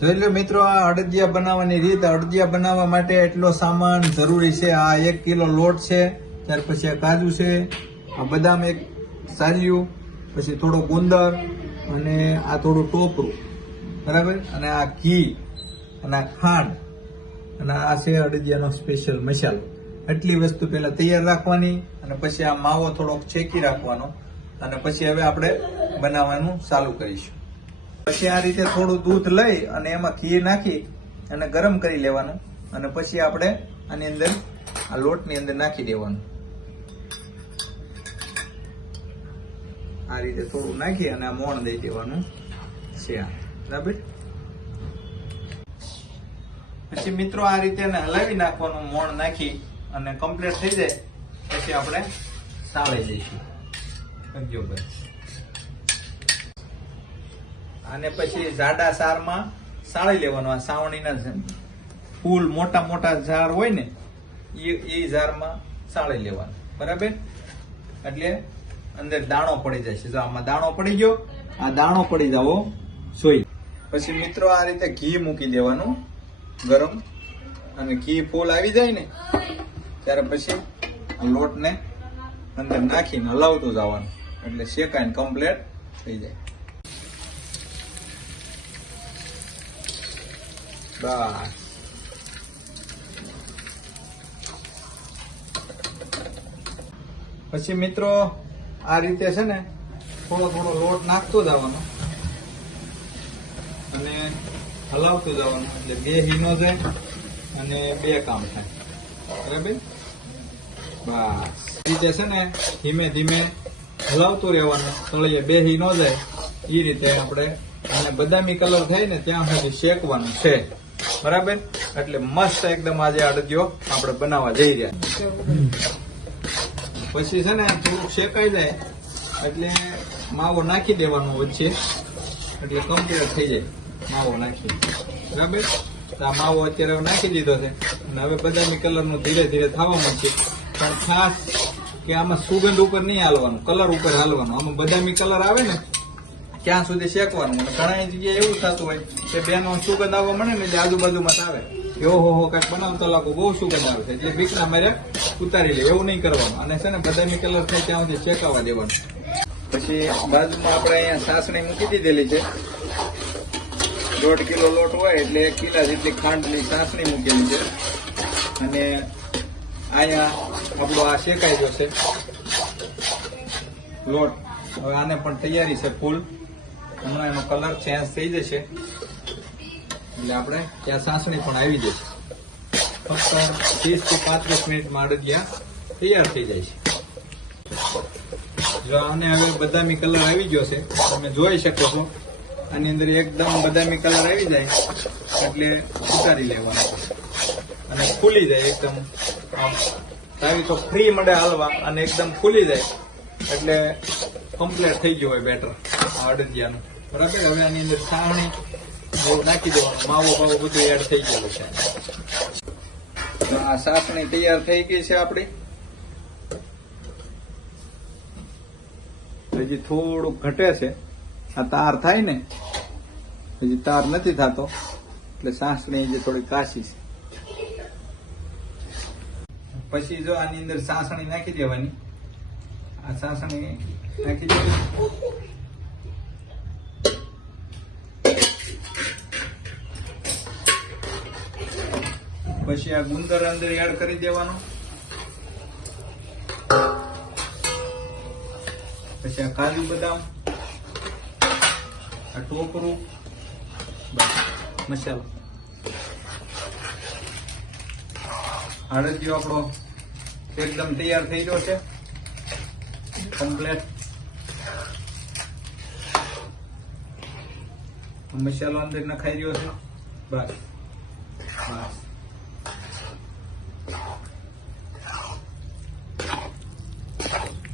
જોઈ લો મિત્રો, આ અડદિયા બનાવવાની રીત, અડદિયા બનાવવા માટે એટલો સામાન જરૂરી છે. આ એક કિલો લોટ છે, ત્યાર પછી આ કાજુ છે, આ બદામ એક સારિયું, પછી થોડો ગુંદર અને આ થોડું ટોપરું. બરાબર? અને આ ઘી, અને આ ખાંડ, અને આ છે અડદિયાનો સ્પેશિયલ મસાલો. એટલી વસ્તુ પહેલાં તૈયાર રાખવાની, અને પછી આ માવો થોડોક છેકી રાખવાનો, અને પછી હવે આપણે બનાવવાનું ચાલુ કરીશું. પછી આ રીતે થોડું દૂધ લઈ અને એમાં ઘી નાખી અને ગરમ કરી લેવાનું. અને પછી આપણે આની અંદર આ લોટની અંદર નાખી દેવાનું. આ રીતે થોડું નાખી અને આ મોણ દઈ દેવાનું છે. બરાબર? પછી મિત્રો આ રીતે એને હલાવી નાખવાનું, મોણ નાખી અને કમ્પ્લીટ થઈ જાય. પછી આપણે સાળી દઈશું. સમજો ભાઈ? અને પછી જાડા સારમાં સાળી લેવાનું, આ સાવણીના ફૂલ મોટા મોટા ઝાડ હોય ને, એ એ ઝાડમાં સાળી લેવાનું. બરાબર? એટલે અંદર દાણો પડી છે. જો આમાં દાણો પડી ગયો, આ દાણો પડી જવો જોઈએ પછી મિત્રો આ રીતે ઘી મૂકી દેવાનું, ગરમ. અને ઘી ફૂલ આવી જાય ને, ત્યારે પછી લોટને અંદર નાખીને હલાવતું જવાનું. એટલે શેકાઈને કમ્પ્લેટ થઈ જાય. બસ. પછી મિત્રો, આ રીતે છે ને, થોડો થોડો લોટ નાખતો જવાનો અને હલાવતું જવાનું. એટલે બે હીનો જાય અને બે કામ થાય. બરાબર? બસ. રીતે છે ને, ધીમે ધીમે હલાવતું રહેવાનું. તળિયે બે હી ન જાય એ રીતે આપણે, અને બદામી કલર થાય ને, ત્યાં સુધી શેકવાનું છે. બરાબર? એટલે મસ્ત એકદમ આજે અડદિયો આપણે બનાવવા જઈ રહ્યા. પછી છે ને થોડુંક શેકાઈ જાય, એટલે માવો નાખી દેવાનો વચ્ચે. એટલે કમ્પ્લીટ થઈ જાય, માવો નાખી. બરાબર? તો આ માવો અત્યારે નાખી દીધો છે. અને હવે બદામી કલરનું ધીરે ધીરે થવા માંડશે. પણ ખાસ કે આમાં સુગંધ ઉપર નહીં હાલવાનું, કલર ઉપર હાલવાનું. આમાં બદામી કલર આવે ને ક્યાં સુધી શેકવાનું? અને ઘણા જગ્યાએ એવું થતું હોય કે બેનો સુગંધ આવવા મળે ને એટલે આજુબાજુમાં આવે. એવો હો હો કાંઈક બનાવતા લાગુ બહુ સુગંધ આવે છે. એટલે બીકના મારે ઉતારી લે, એવું નહીં કરવાનું. અને છે ને, બધાની કલર થાય ત્યાં સુધી શેકાવા દેવાનું. પછી બાજુમાં આપણે અહીંયા સાસણી મૂકી દીધેલી છે. દોઢ કિલો લોટ હોય એટલે એક કિલા જેટલી ખાંડની સાસણી મૂકેલી છે. અને અહીંયા આપણો આ શેકાઈ જશે લોટ. હવે આને પણ તૈયારી છે ફૂલ. હમણાં એનો કલર ચેન્જ થઈ જશે. એટલે આપણે ત્યાં સાસણી પણ આવી જશે. ફક્ત ત્રીસથી પાંત્રીસ મિનિટ અડદિયા તૈયાર થઈ જાય છે. જો આને હવે બદામી કલર આવી ગયો છે, તમે જોઈ શકો છો. આની અંદર એકદમ બદામી કલર આવી જાય, એટલે ઉતારી લેવાનો. અને ફૂલી જાય એકદમ આમ. તાવી તો ફ્રી મળે હાલવા, અને એકદમ ફૂલી જાય. એટલે કમ્પ્લીટ થઈ ગયું હોય બેટર, આ અડદિયાનું. બરાબર? હવે આની અંદર છાણી બહુ નાખી દેવાનું. માવો બાવો બધું એડ થઈ ગયેલું છે. આ સાસણી તૈયાર થઈ ગઈ છે આપણી. હજી થોડુંક ઘટે છે. આ તાર થાય ને, હજી તાર નથી થતો. એટલે સાસણી હજી થોડી કાશી છે. પછી જો આની અંદર સાસણી નાખી દેવાની. આ સાસણી પછી આ ગુંદર અંદર એડ કરી દેવાનો. પછી આ કાજુ બદામ, આ ટોપરું મસાલો. હળદિયો આપણો એકદમ તૈયાર થઈ ગયો છે. કમ્પ્લેટ મસાલો અંદર નખાઈ રહ્યો છે. બસ. બસ.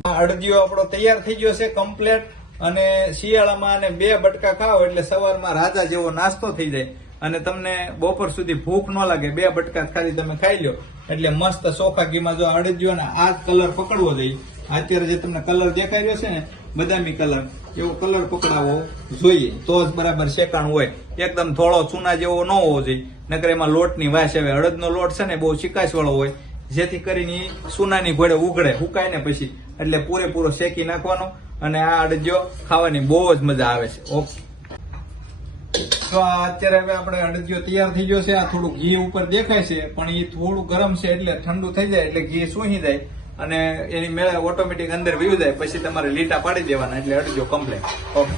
અડદિયો આપણો તૈયાર થઈ ગયો છે કમ્પ્લેટ અને શિયાળામાં અને બે બટકા ખાઓ એટલે સવારમાં રાજા જેવો નાસ્તો થઈ જાય. અને તમને બપોર સુધી ભૂખ ન લાગે, બે બટકા ખાલી તમે ખાઈ લો. એટલે મસ્ત સોખા ઘીમાં જો અડદિયો ને આ કલર પકડવો જોઈએ. અત્યારે જે તમને કલર દેખાઈ રહ્યો છે ને બદામી કલર. એવો કલર પકડાવો જોઈએ. તો જ બરાબર શેકાણ હોય. એકદમ થોડો ચૂના જેવો ન હોવો જોઈએ. નકર એમાં લોટની વાસ આવે. અડદનો લોટ છે ને બહુ ચિકાસ વાળો હોય. જેથી કરીને સુનાની ઘોડે ઉઘડે હુકાય ને પછી. એટલે પૂરેપૂરો શેકી નાખવાનો અને આ અડદિયો ખાવાની બહુ જ મજા આવે છે. ઓકે. તો અત્યારે હવે આપણે અડદિયો તૈયાર થઈ ગયો છે. આ થોડું ઘી ઉપર દેખાય છે, પણ એ થોડું ગરમ છે એટલે ઠંડુ થઈ જાય, એટલે ઘી સૂહી જાય. અને એની મેળા ઓટોમેટિક અંદર વયું જાય પછી તમારે લીટા પાડી દેવાના એટલે અડજો કમ્પ્લેન ઓકે